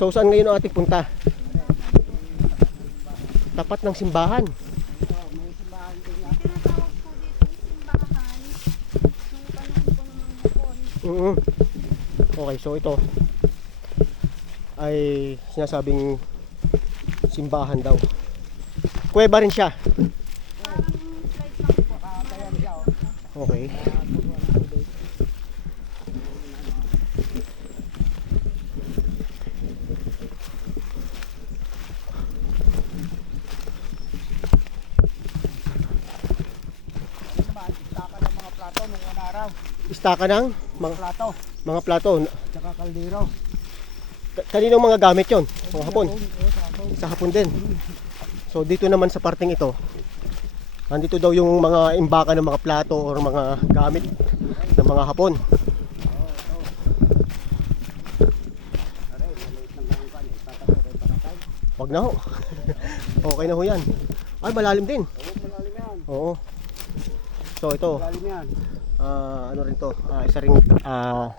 So saan ngayon ang ating punta? Tapat ng simbahan. May simbahan din yan. Tinatawag po dito simbahan nung panahon po ng mga Hapon. Okay, so ito ay sinasabing simbahan daw. Kuweba rin siya. Parang slide lang po. Kaya siya oh. Okay. Istaka ng mga plato nung una araw. Istaka ng Plato, mga plato. tsaka kaldero. Kaninong mga gamit yon? Mga Hapon. Sa hapon. Sa Hapon din. So dito naman sa parting ito, nandito daw yung mga imbaka ng mga plato or mga gamit ng mga Hapon. Aray, maliit ng gangkan. Itatakot kay Paratay. Wag na ho. Okay na ho yan. Ay, malalim din. Oo, malalim yan. Oo. So ito, Malalim yan. ano rin to, isa ring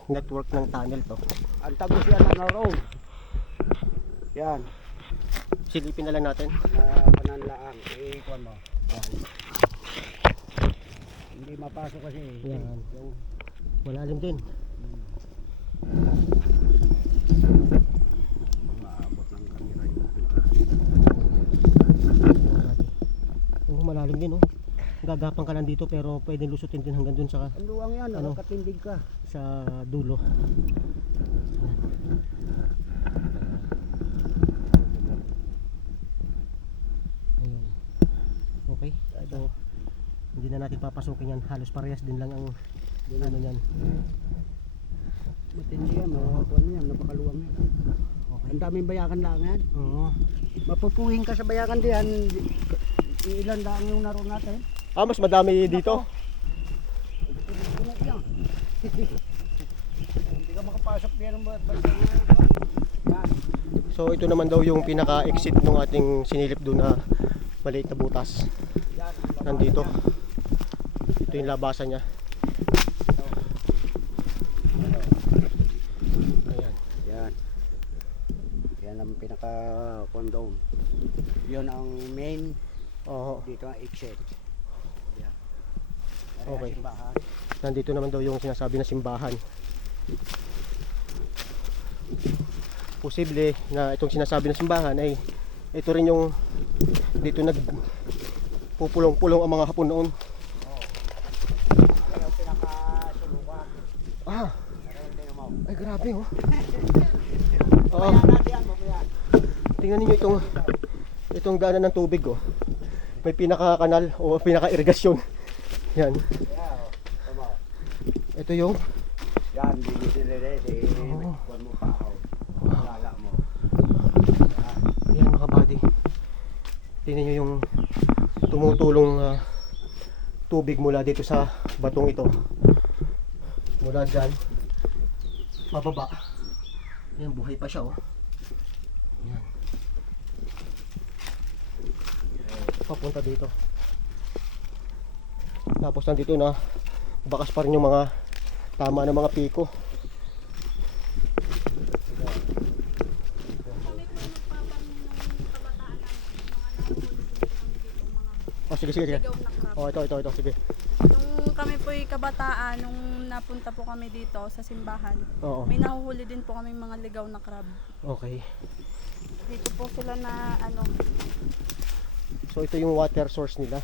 network ng tunnel to. Ang tagos yan na naroon. Yan. Silipin na lang natin. Pananlaang. Ikuan mo. Yan. Hindi mapasok kasi. Yan. Yung Malalim din. maabot ng kamera yung Oo, malalim din oh. Gagapang ka lang dito pero pwedeng lusutin din hanggang dun sa ang luwang yan. Ano? Nakatindig ka. sa dulo. Ayan. Okay. So hindi na natin papasukin yan. Halos parehas din lang ang ano yan. Matindi yan. Makakuan yan. Napakaluwang yan. Okay. Ang daming bayakan lang yan. Oo. Mapupuhin ka sa bayakan diyan. Ilan lang yung naroon natin. Mas madami dito. Puno yan. Hindi ka makapasok diyan ng basta yan. So ito naman daw yung pinaka-exit ng ating sinilip doon na maliit na butas. Yan. Nandito. Ito yung labasan niya. Ayan. Yan. Yan ang pinaka-condom. Yun ang main. Oo. Dito ang exit. Yan. Okay. Simbahan. Nandito naman daw yung sinasabi na simbahan. Posible na itong sinasabi na simbahan ay ito rin yung dito nagpupulong-pulong ang mga Hapon noon. Yan ang pinaka-sulukan. Ay grabe oh. Bayan natin yan. Bayan. Tingnan niyo itong daanan ng tubig oh. May pinaka-kanal o pinaka-irigasyon. Yan. Yan. Tama. Ito yung Yan. Dinidire. Oo. Kuan mo pa. Lala mo. Yan mga buddy. Tingnan niyo yung tumutulong tubig mula dito sa batong ito. Mula dyan pababa. Yan, buhay pa siya oh. Yan. Papunta dito. Tapos nandito na bakas pa rin yung mga tama ng mga piko. Kami po nagpapan nung kabataan namin. Mga nahuhuli din po kami dito. Mga Sige. ligaw na crab. Oh, ito, sige. Nung kami po'y kabataan, nung napunta po kami dito sa simbahan, Oo. may nahuhuli din po kami mga ligaw na crab. Okay. Dito po sila na ano, So ito yung water source nila.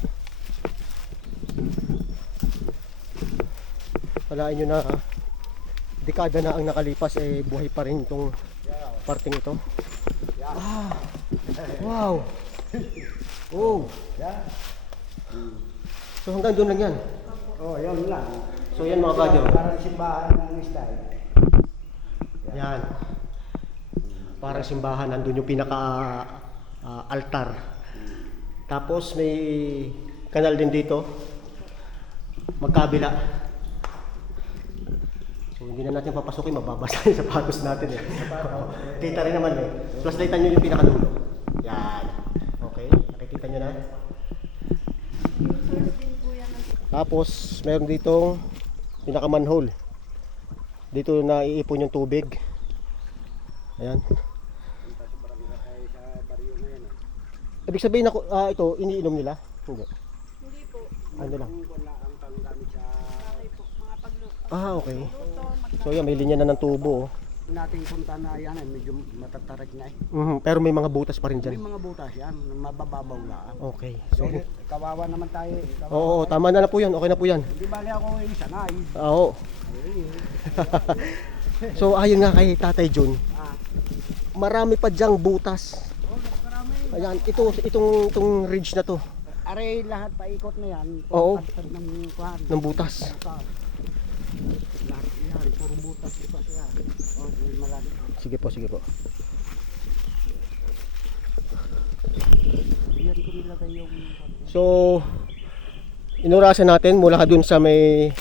Walain nyo na dekada na ang nakalipas buhay pa rin itong parting ito. Wow. Oh. So hanggang doon lang yan. Oh, yun lang. So yan mga buddy. Parang simbahan ng style. Yan. Parang simbahan, nandun yung pinaka altar. Tapos may kanal din dito. Magkabila. So hindi na natin papasukin, mababasa yung sapatos natin eh. Kita rin naman eh. Plus lightan nyo yung pinakadulo. Yan. Okay, nakikita nyo na. users din po yan. Tapos meron ditong pinaka manhole. Dito na iipon yung tubig. Ayan. Ibig sabihin ako, ito, iniinom nila? Hindi. Hindi po. Ano lang? Wala ang panggamit sa Okay po. Mga pagluto. Okay. Luto, So yan, may linya na ng tubo. Oh. nating punta na yan ay medyo matatarik na eh. Pero may mga butas pa rin May dyan. mga butas yan, mabababaw lang. Okay. So, So, kawawa naman tayo. oo, tama na po yan. Okay na po yan. Hindi bali ako yung sanay. Oo. So ayon nga kay Tatay Jun, Ah, marami pa dyang butas. oh, marami. Ayan, itong ridge na to Aray lahat paikot na yan. Oo. Pagpad ng kuhan. ng butas. Butas. Lahat yan, puro butas ito siya. Oh, may malaki. Sige po, sige po. Yan ko nilagay yung So, inurasan natin mula dun sa may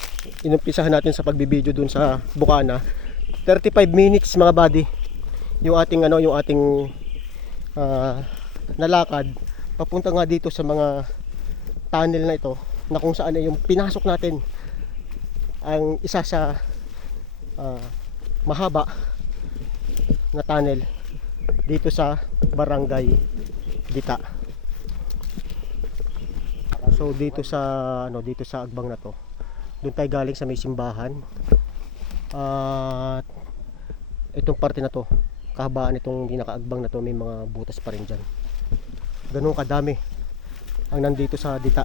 inumpisahan natin sa pagbibideo dun sa Bukana. 35 minutes mga buddy. Yung ating nalakad papunta nga dito sa mga tunnel na ito na kung saan ay yung pinasok natin ang isa sa mahaba na tunnel dito sa Barangay Dita. So dito sa Agbang na to, doon tayo galing sa may simbahan. At itong parte na to, kahabaan itong pinakaagbang na to, may mga butas pa rin dyan. Ganun kadami ang nandito sa Dita.